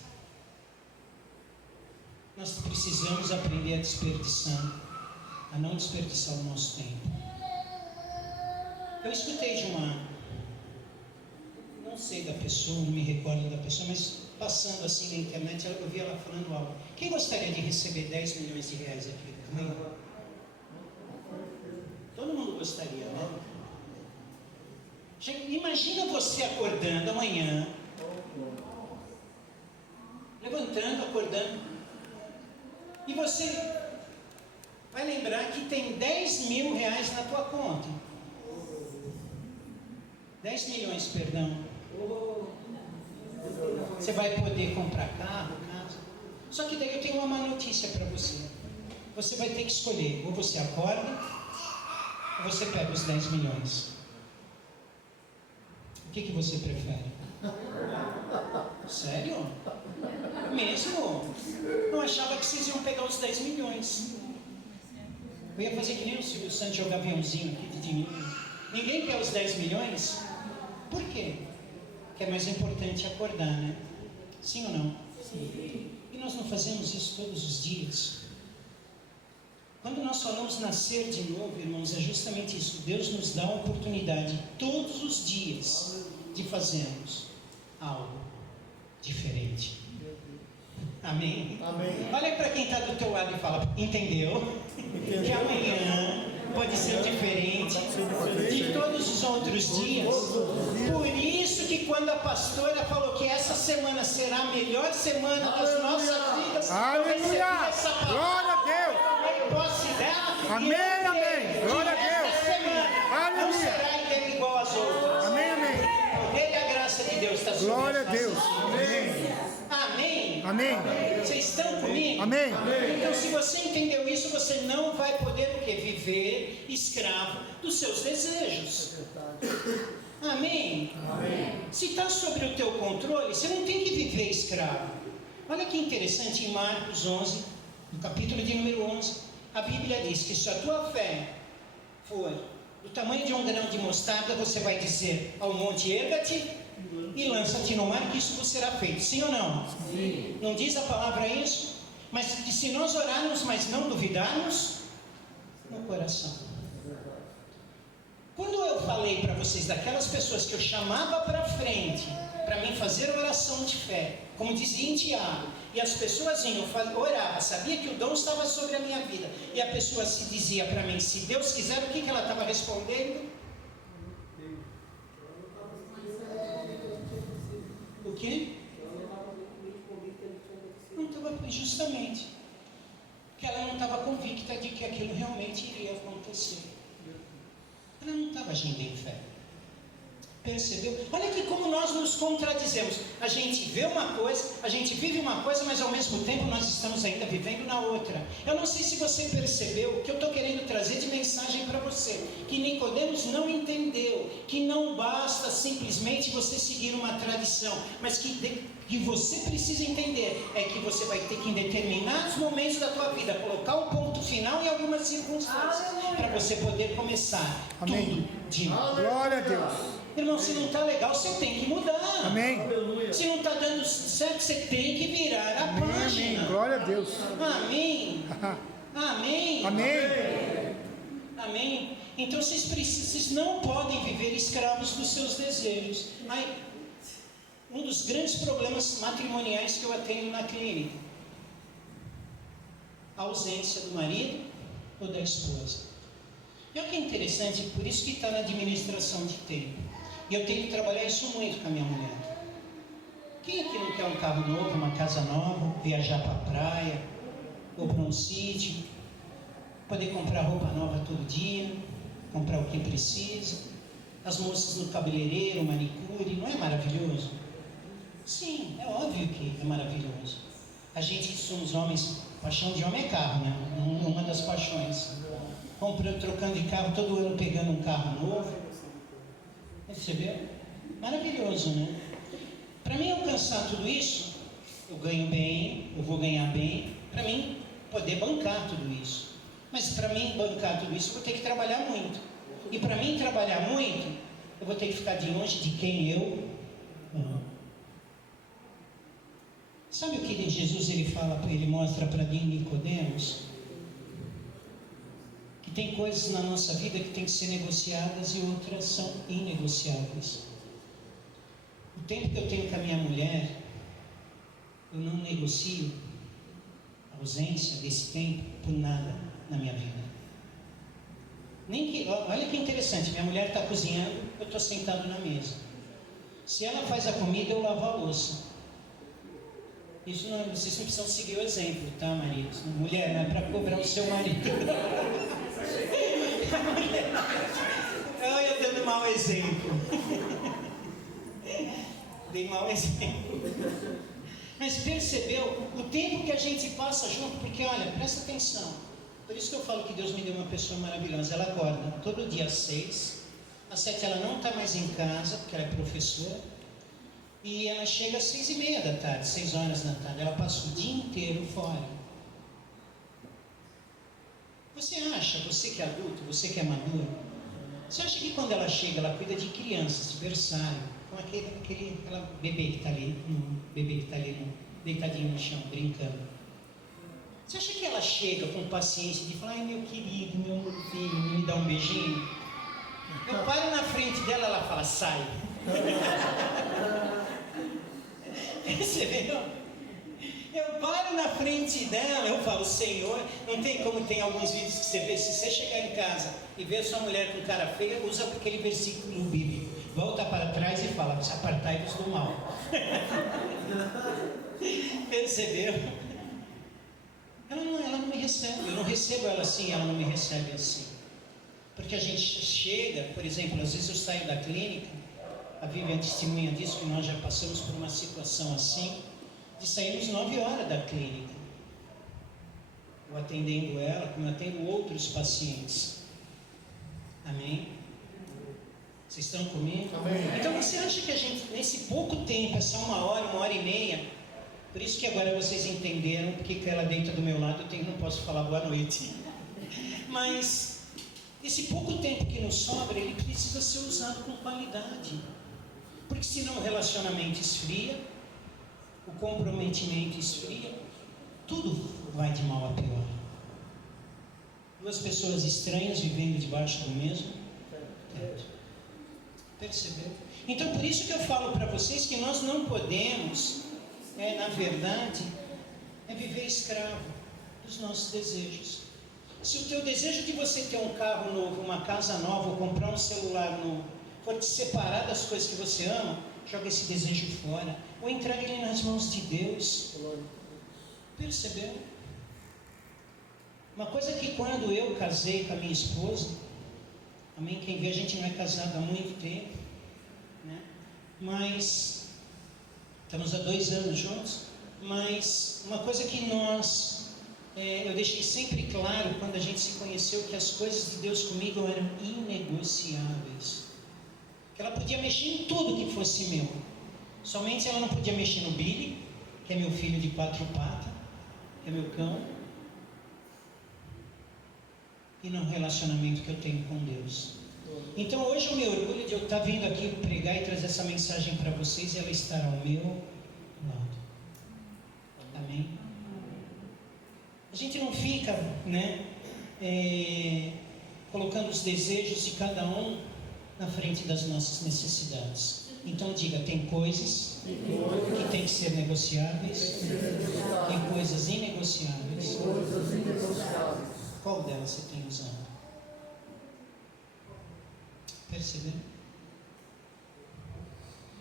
nós precisamos aprender a não desperdiçar o nosso tempo. Eu escutei de não sei da pessoa, não me recordo da pessoa, mas passando assim na internet, eu vi ela falando algo. Quem gostaria de receber 10 milhões de reais aqui? Amém? Todo mundo gostaria, né? Imagina você acordando amanhã, levantando, acordando, e você vai lembrar que tem 10 mil reais na tua conta. 10 milhões, perdão. Você vai poder comprar carro, casa. Só que daí eu tenho uma má notícia para você. Você vai ter que escolher, ou você acorda, ou você pega os 10 milhões. O que você prefere? Sério? Mesmo? Não achava que vocês iam pegar os 10 milhões. Eu ia fazer que nem o Silvio Santos jogar aviãozinho aqui de dinheiro. Ninguém quer os 10 milhões? Por quê? Porque é mais importante acordar, né? Sim ou não? Sim. E nós não fazemos isso todos os dias. Quando nós falamos nascer de novo, irmãos, é justamente isso. Deus nos dá a oportunidade todos os dias de fazermos algo diferente. Amém? Amém. Olha para quem está do teu lado e fala, entendeu? Que amanhã pode ser diferente de todos os outros dias. Por isso que quando a pastora falou que essa semana será a melhor semana das nossas vidas, eu recebi essa palavra. Glória a Deus. Eu tomei posse dela. Amém, e eu amém. creio Glória que a Deus. essa semana não Aleluia. será igual às outras. Amém, amém. O poder e a graça de Deus está sobre Glória a as Deus. nossas vidas. Amém. Amém? Amém. Vocês estão comigo? Amém. Então, se você entendeu isso, você não vai poder o quê? Viver escravo dos seus desejos. Amém? Amém. Se está sobre o teu controle, você não tem que viver escravo. Olha que interessante, em Marcos 11, no capítulo de número 11, a Bíblia diz que se a tua fé for do tamanho de um grão de mostarda, você vai dizer ao monte, erga-te e lança-te no mar, que isso vos será feito. Sim ou não? Sim. Não diz a palavra isso? Mas que se nós orarmos, mas não duvidarmos no coração. Quando eu falei para vocês daquelas pessoas que eu chamava para frente, para mim fazer oração de fé, como dizia em Tiago, e as pessoas iam, orava, sabia que o dom estava sobre a minha vida, e a pessoa se dizia para mim, se Deus quiser, o que ela estava respondendo? O quê? Não estava, justamente, porque ela não estava convicta de que aquilo realmente iria acontecer. Ela não estava agindo em fé. Percebeu? Olha que como nós nos contradizemos. A gente vê uma coisa, a gente vive uma coisa, mas ao mesmo tempo nós estamos ainda vivendo na outra. Eu não sei se você percebeu o que eu estou querendo trazer de mensagem para você. Que Nicodemos não entendeu. Que não basta simplesmente você seguir uma tradição. Mas que você precisa entender é que você vai ter que em determinados momentos da tua vida colocar um ponto final em algumas circunstâncias. Para você poder começar. Amém. Tudo de novo. Glória a Deus. Irmão, se não está legal, você tem que mudar. Amém. Se não está dando certo, você tem que virar a Amém, página. amém. Glória a Deus. Amém. Amém. Amém. Amém. Então vocês não podem viver escravos dos seus desejos. Aí, um dos grandes problemas matrimoniais que eu atendo na clínica: a ausência do marido ou da esposa. E olha que interessante, por isso que está na administração de tempo. E eu tenho que trabalhar isso muito com a minha mulher. Quem aqui não quer um carro novo, uma casa nova, viajar para a praia, ou para um sítio, poder comprar roupa nova todo dia, comprar o que precisa, as moças no cabeleireiro, manicure, não é maravilhoso? Sim, é óbvio que é maravilhoso. A gente somos homens, paixão de homem é carro, né? Uma das paixões. Comprando, trocando de carro, todo ano pegando um carro novo. Percebeu? Maravilhoso, né? Para mim alcançar tudo isso, eu ganho bem, eu vou ganhar bem, para mim poder bancar tudo isso. Mas para mim bancar tudo isso, eu vou ter que trabalhar muito. E para mim trabalhar muito, eu vou ter que ficar de longe de quem eu amo. Sabe o que Jesus ele mostra para Nicodemos? Que tem coisas na nossa vida que tem que ser negociadas e outras são inegociáveis. O tempo que eu tenho com a minha mulher, eu não negocio a ausência desse tempo por nada na minha vida. Nem que, olha que interessante, minha mulher está cozinhando, eu estou sentado na mesa. Se ela faz a comida, eu lavo a louça. Isso não, vocês não precisam seguir o exemplo, tá, marido? Mulher, não é para cobrar o seu marido. Eu dando mau exemplo. Dei mau exemplo. Mas percebeu o tempo que a gente passa junto? Porque olha, presta atenção. Por isso que eu falo que Deus me deu uma pessoa maravilhosa. Ela acorda todo dia às 6. Às 7 ela não está mais em casa, porque ela é professora. E ela chega às 6:30 da tarde, 6 horas da tarde. Ela passa o dia inteiro fora. Você acha, você que é adulto, você que é maduro, você acha que quando ela chega, ela cuida de crianças, de berçário, com aquela bebê que está ali, deitadinho no chão, brincando? Você acha que ela chega com paciência de falar, ai meu querido, meu filho, me dá um beijinho? Eu paro na frente dela, ela fala, sai. Percebeu? Eu paro na frente dela, eu falo, Senhor, não tem como tem alguns vídeos que você vê, se você chegar em casa e ver a sua mulher com cara feia, usa aquele versículo bíblico, volta para trás e fala, se apartai-vos do mal. Percebeu? Ela não me recebe, eu não recebo ela assim, ela não me recebe assim. Porque a gente chega, por exemplo, às vezes eu saio da clínica, a Vivian testemunha disso, que nós já passamos por uma situação assim, de sairmos 9 horas da clínica. Eu atendendo ela, como eu atendo outros pacientes. Amém? Vocês estão comigo? Amém. Então você acha que a gente, nesse pouco tempo, essa 1 hora e meia, por isso que agora vocês entenderam porque que ela deita do meu lado, eu não posso falar boa noite. Mas esse pouco tempo que nos sobra, ele precisa ser usado com qualidade. Porque senão o relacionamento esfria, o comprometimento esfria, tudo vai de mal a pior. 2 pessoas estranhas vivendo debaixo do mesmo teto. Percebeu? Então por isso que eu falo para vocês que nós não podemos, na verdade, viver escravo dos nossos desejos. Se o teu desejo de você ter um carro novo, uma casa nova, ou comprar um celular novo, for te separar das coisas que você ama, joga esse desejo fora, ou entrega ele nas mãos de Deus. Percebeu? Uma coisa que quando eu casei com a minha esposa, amém, quem vê a gente não é casado há muito tempo, né? Mas estamos há 2 anos juntos, mas uma coisa que eu deixei sempre claro quando a gente se conheceu, que as coisas de Deus comigo eram inegociáveis. Que ela podia mexer em tudo que fosse meu. Somente ela não podia mexer no Billy, que é meu filho de 4 patas, que é meu cão, e no relacionamento que eu tenho com Deus. Então hoje eu me orgulho de eu estar vindo aqui pregar e trazer essa mensagem para vocês, e ela estar ao meu lado. Amém? A gente não fica, colocando os desejos de cada um na frente das nossas necessidades. Então diga, tem coisas que tem que ser negociáveis, tem coisas inegociáveis. Qual delas você tem usado? Percebeu?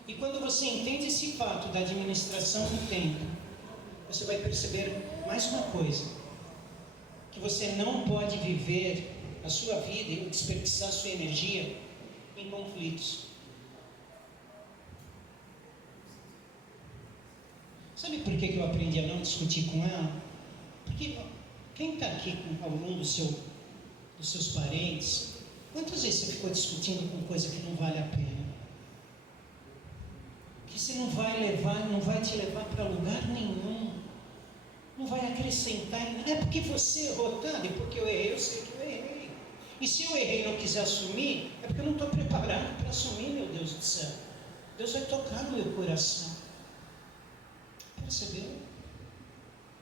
E quando você entende esse fato da administração do tempo, você vai perceber mais uma coisa, que você não pode viver a sua vida e desperdiçar a sua energia em conflitos. Sabe por que eu aprendi a não discutir com ela? Porque quem está aqui com algum dos seus parentes, quantas vezes você ficou discutindo com coisa que não vale a pena? Que você não vai te levar para lugar nenhum, não vai acrescentar em nada. É porque você errou, tá? E porque eu errei, eu sei que eu errei. E se eu errei e não quiser assumir, é porque eu não estou preparado para assumir, meu Deus do céu. Deus vai tocar no meu coração. Percebeu?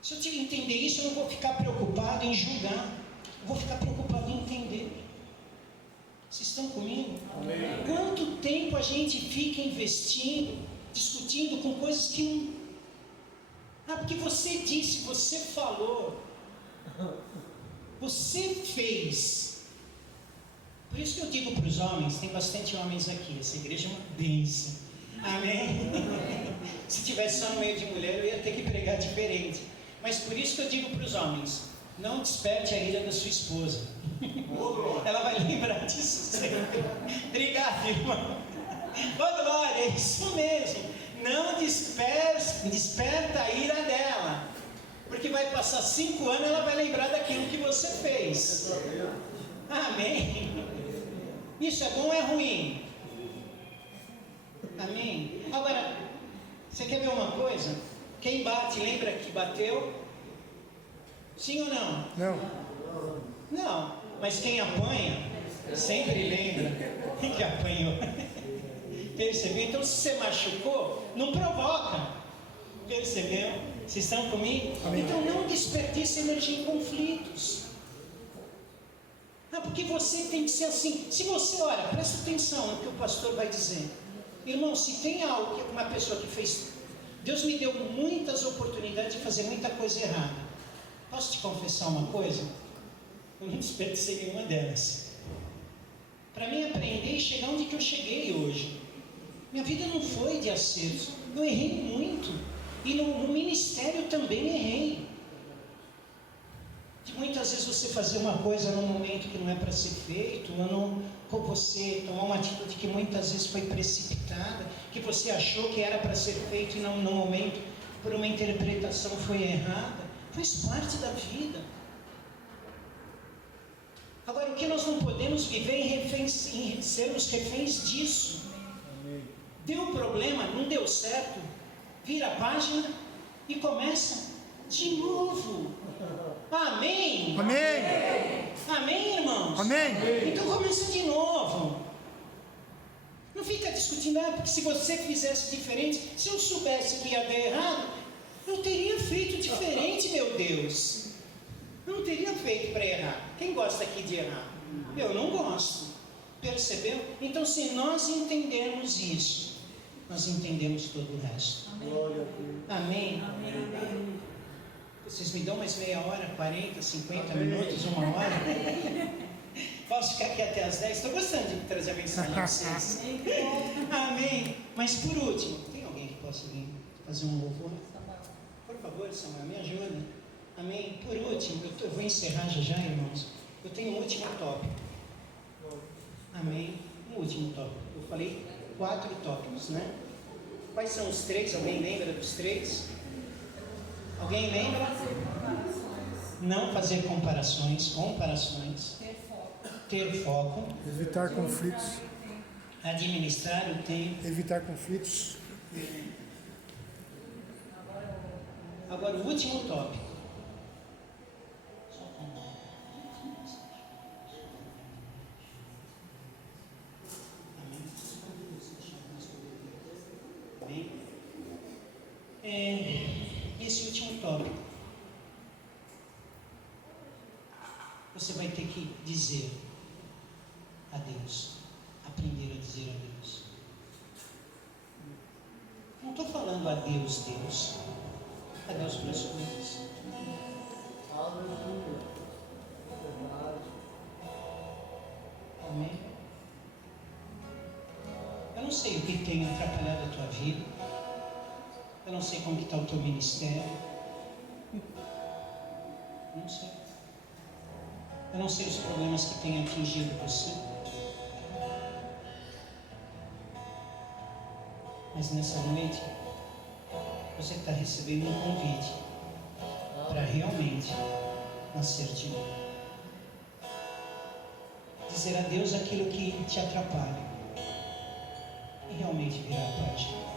Se eu entender isso, eu não vou ficar preocupado em julgar. Eu vou ficar preocupado em entender. Vocês estão comigo? Amém. Quanto tempo a gente fica investindo, discutindo com coisas que não... Ah, porque você disse, você falou, você fez. Por isso que eu digo para os homens, tem bastante homens aqui, essa igreja é uma bênção. Amém? Se tivesse só no meio de mulher, eu ia ter que pregar diferente. Mas por isso que eu digo para os homens, não desperte a ira da sua esposa. Ela vai lembrar disso sempre. Obrigado, irmão. Ô glória, é isso mesmo. Não desperta a ira dela. Porque vai passar 5 anos, ela vai lembrar daquilo que você fez. Amém? Isso é bom ou é ruim? Amém? Agora, você quer ver uma coisa? Quem bate, lembra que bateu? Sim ou não? Não. Não, mas quem apanha, sempre lembra que apanhou. Percebeu? Então, se você machucou, não provoca. Percebeu? Vocês estão comigo? Amém. Então, não desperdice energia em conflitos. Porque você tem que ser assim. Se você, olha, presta atenção no que o pastor vai dizer. Irmão, se tem algo que uma pessoa que fez... Deus me deu muitas oportunidades de fazer muita coisa errada. Posso te confessar uma coisa? Eu não desperdicei nenhuma delas. Para mim aprender e chegar onde que eu cheguei hoje. Minha vida não foi de acertos. Eu errei muito. E no ministério também errei. De muitas vezes você fazer uma coisa num momento que não é para ser feito, ou você tomar uma atitude que muitas vezes foi precipitada, que você achou que era para ser feito e não no momento, por uma interpretação foi errada. Faz parte da vida. Agora, o que nós não podemos viver em sermos reféns disso. Deu problema, não deu certo, vira a página e começa de novo. Amém? Amém. Amém, irmãos? Amém. Então começa de novo. Não fica discutindo, porque se você fizesse diferente, se eu soubesse que ia dar errado, eu teria feito diferente, meu Deus. Eu não teria feito para errar. Quem gosta aqui de errar? Eu não gosto. Percebeu? Então, se nós entendermos isso, nós entendemos todo o resto. Amém? Amém. Vocês me dão mais meia hora, 40, 50 minutos, 1 hora? Posso ficar aqui até as 10? Estou gostando de trazer a mensagem para vocês. Amém. Mas por último, tem alguém que possa vir fazer um louvor? Por favor, Samuel, me ajuda. Amém. Por último, eu vou encerrar já, irmãos. Eu tenho um último tópico. Amém. Um último tópico. Eu falei 4 tópicos, né? Quais são os 3? Alguém lembra dos 3? Alguém lembra? Não fazer comparações. Ter foco. Evitar conflitos. Administrar o tempo. Evitar conflitos. Agora, o último tópico. Amém? Esse último tópico, você vai ter que dizer a Deus, aprender a dizer a Deus. Não estou falando a Deus, a Deus para as coisas. Amém? Eu não sei o que tem atrapalhado a tua vida. Eu não sei como está o teu ministério. Não sei. Eu não sei os problemas que têm atingido você. Mas nessa noite, você está recebendo um convite para realmente nascer de novo. Dizer a Deus aquilo que te atrapalha e realmente virar a página.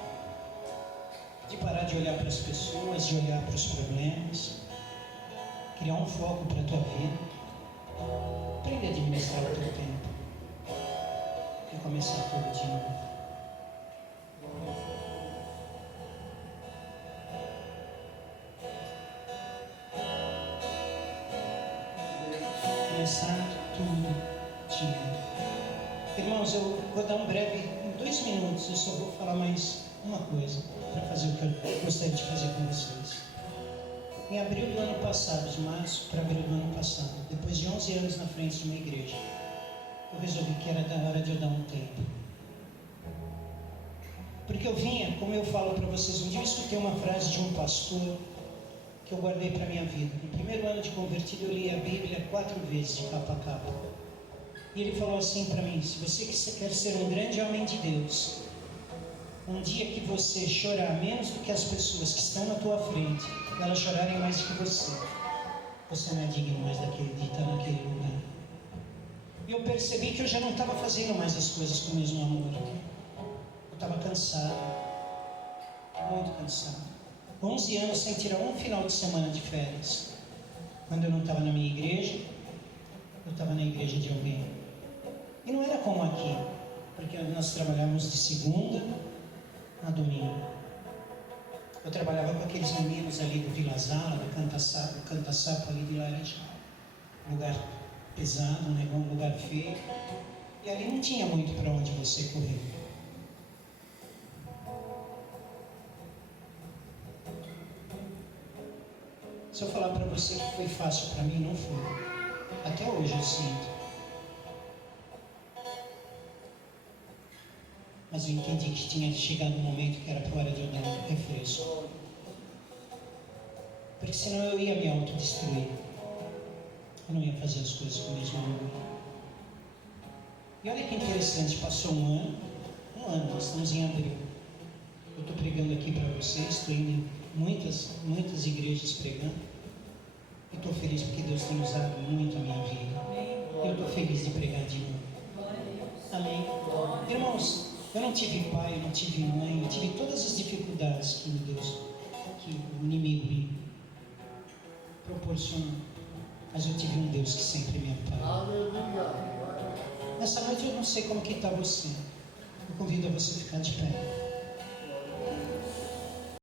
De parar de olhar para as pessoas, de olhar para os problemas, criar um foco para a tua vida, aprender a administrar o teu tempo e começar tudo de novo. recomeçar tudo de novo. Irmãos, eu vou dar um breve, em 2 minutos, eu só vou falar mais uma coisa para fazer o que eu gostaria de fazer com vocês. Em abril do ano passado, de março para abril do ano passado, depois de 11 anos na frente de uma igreja, eu resolvi que era da hora de eu dar um tempo. Porque eu vinha, como eu falo para vocês, um dia eu escutei uma frase de um pastor que eu guardei para a minha vida. No primeiro ano de convertido, eu li a Bíblia 4 vezes, de capa a capa. E ele falou assim para mim: se você quer ser um grande homem de Deus, um dia que você chorar menos do que as pessoas que estão na tua frente, elas chorarem mais do que você não é digno mais de estar naquele lugar. E eu percebi que eu já não estava fazendo mais as coisas com o mesmo amor. Eu estava cansado, muito cansado. 11 anos sem tirar um final de semana de férias. Quando eu não estava na minha igreja, eu estava na igreja de alguém. E não era como aqui, porque nós trabalhávamos de segunda a domingo. Eu trabalhava com aqueles meninos ali do Vila Zala, do Canta Sapo ali de Laranjal. Lugar pesado, né? Um lugar feio. E ali não tinha muito para onde você correr. Se eu falar para você que foi fácil para mim, não foi. Até hoje eu sinto. Mas eu entendi que tinha chegado um momento que era para hora de eu dar um refresco. Porque senão eu ia me autodestruir. Eu não ia fazer as coisas com o mesmo amor. E olha que interessante, passou um ano, nós estamos em abril. Eu estou pregando aqui para vocês, estou indo em muitas igrejas pregando. E estou feliz porque Deus tem usado muito a minha vida. Eu estou feliz de pregar de novo. Amém. Irmãos, eu não tive pai, eu não tive mãe, eu tive todas as dificuldades que o inimigo me proporcionou. Mas eu tive um Deus que sempre me amparou. Aleluia. Nessa noite eu não sei como que está você. Eu convido a você a ficar de pé.